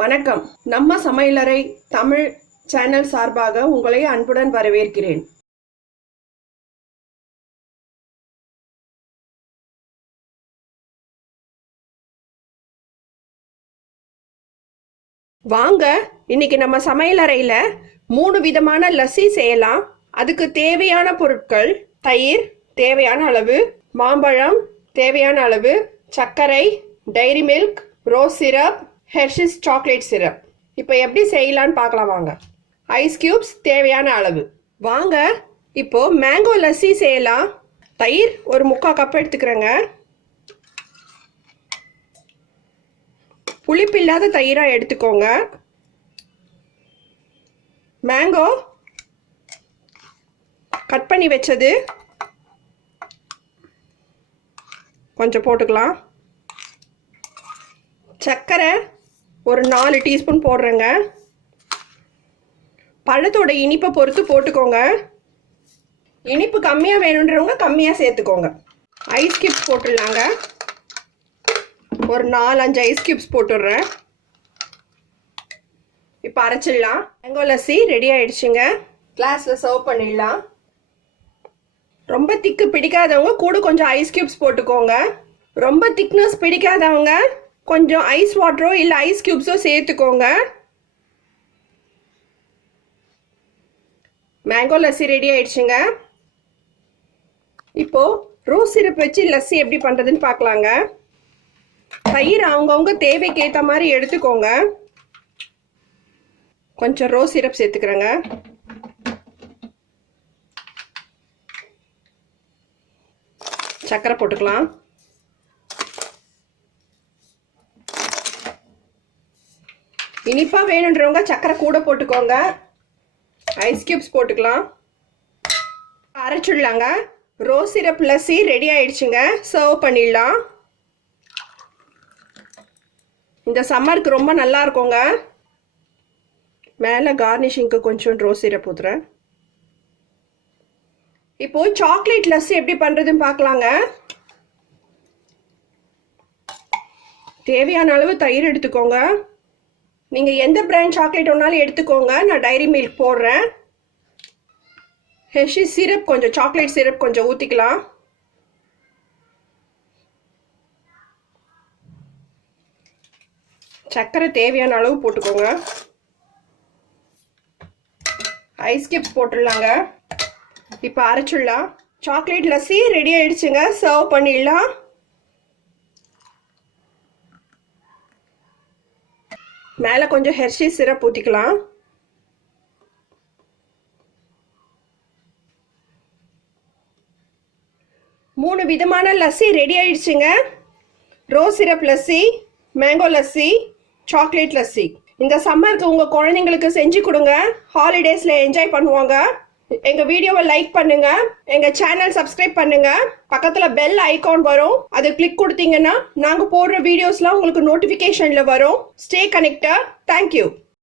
வணக்கம். நம்ம சமையலறை தமிழ் சேனல் சார்பாக உங்களை அன்புடன் வரவேற்கிறேன். வாங்க, இன்னைக்கு நம்ம சமையலறையில 3 விதமான லஸ்ஸி செய்யலாம். அதுக்கு தேவையான பொருட்கள்: தயிர் தேவையான அளவு, மாம்பழம் தேவையான அளவு, சர்க்கரை, Dairy Milk, rose syrup, Hershey's chocolate syrup. இப்போ எப்படி செய்யலான்னு பார்க்கலாம் வாங்க. ஐஸ் கியூப்ஸ் தேவையான அளவு. வாங்க இப்போ மேங்கோ லஸ்ஸி செய்யலாம். தயிர் ஒரு 3/4 கப் எடுத்துக்கிறேங்க. புளிப்பு இல்லாத தயிராக எடுத்துக்கோங்க. மேங்கோ கட் பண்ணி வச்சது கொஞ்சம் போட்டுக்கலாம். சர்க்கரை ஒரு 4 டீஸ்பூன் போடுறேங்க. பழத்தோட இனிப்பை பொறுத்து போட்டுக்கோங்க. இனிப்பு கம்மியாக வேணுன்றவங்க கம்மியாக சேர்த்துக்கோங்க. ஐஸ் கியூப்ஸ் போட்டுடலாங்க. ஒரு 4-5 ஐஸ் கியூப்ஸ் போட்டுடுறேன். இப்போ அரைச்சிடலாம். மேங்கோ லஸ்ஸி ரெடி ஆயிடுச்சுங்க. கிளாஸில் சர்வ் பண்ணிடலாம். ரொம்ப திக்கு பிடிக்காதவங்க கூட கொஞ்சம் ஐஸ் கியூப்ஸ் போட்டுக்கோங்க. ரொம்ப திக்னஸ் பிடிக்காதவங்க கொஞ்சம் ஐஸ் வாட்டரோ இல்லை ஐஸ் கியூப்ஸோ சேர்த்துக்கோங்க. மேங்கோ லஸ்ஸி ரெடி ஆயிடுச்சுங்க. இப்போ ரோஸ் சிரப் வச்சு லஸ்ஸி எப்படி பண்ணுறதுன்னு பார்க்கலாங்க. தயிர் அவங்கவுங்க தேவைக்கு ஏற்ற மாதிரி எடுத்துக்கோங்க. கொஞ்சம் ரோஸ் சிரப் சேர்த்துக்கிறேங்க. சர்க்கரை போட்டுக்கலாம். இனிப்பா வேணுன்றவங்க சர்க்கரை கூட போட்டுக்கோங்க. ஐஸ் கியூப்ஸ் போட்டுக்கலாம். அரைச்சிடலாங்க. ரோஸ் சிரப் லஸ்ஸி ரெடி ஆயிடுச்சுங்க. சர்வ் பண்ணிடலாம். இந்த சம்மருக்கு ரொம்ப நல்லா இருக்குங்க. மேலே கார்னிஷிங்க்கு கொஞ்சம் ரோஸ் சிரப் ஊற்றுறேன். இப்போ சாக்லேட் லஸ்ஸி எப்படி பண்ணுறதுன்னு பார்க்கலாங்க. தேவையான அளவு தயிர் எடுத்துக்கோங்க. நீங்கள் எந்த பிராண்ட் சாக்லேட் ஒன்றாலும் எடுத்துக்கோங்க. நான் டைரி மில்க் போடுறேன். ஹெர்ஷி சிரப் கொஞ்சம், சாக்லேட் சிரப் கொஞ்சம் ஊற்றிக்கலாம். சர்க்கரை தேவையான அளவு போட்டுக்கோங்க. ஐஸ் கியூப்ஸ் போட்டுடலாங்க. இப்போ அரைச்சிடலாம். சாக்லேட் லஸ்ஸி ரெடி ஆயிடுச்சுங்க. சர்வ் பண்ணிடலாம். மேலே கொஞ்சம் ஹெர்ஷி சிரப் ஊற்றிக்கலாம். மூணு விதமான லஸ்ஸி ரெடி ஆயிடுச்சுங்க. Rose syrup lassi, mango lassi, chocolate lassi. இந்த சம்மருக்கு உங்கள் குழந்தைங்களுக்கு செஞ்சு கொடுங்க. ஹாலிடேஸில் என்ஜாய் பண்ணுவாங்க. எங்கள் வீடியோவை லைக் பண்ணுங்க. எங்கள் சேனல் சப்ஸ்கிரைப் பண்ணுங்க. பக்கத்தில் பெல் ஐகான் வரும், அதை கிளிக் கொடுத்தீங்கன்னா நாங்கள் போடுற வீடியோஸ்லாம் உங்களுக்கு நோட்டிஃபிகேஷனில் வரும். Stay connected. தேங்க்யூ.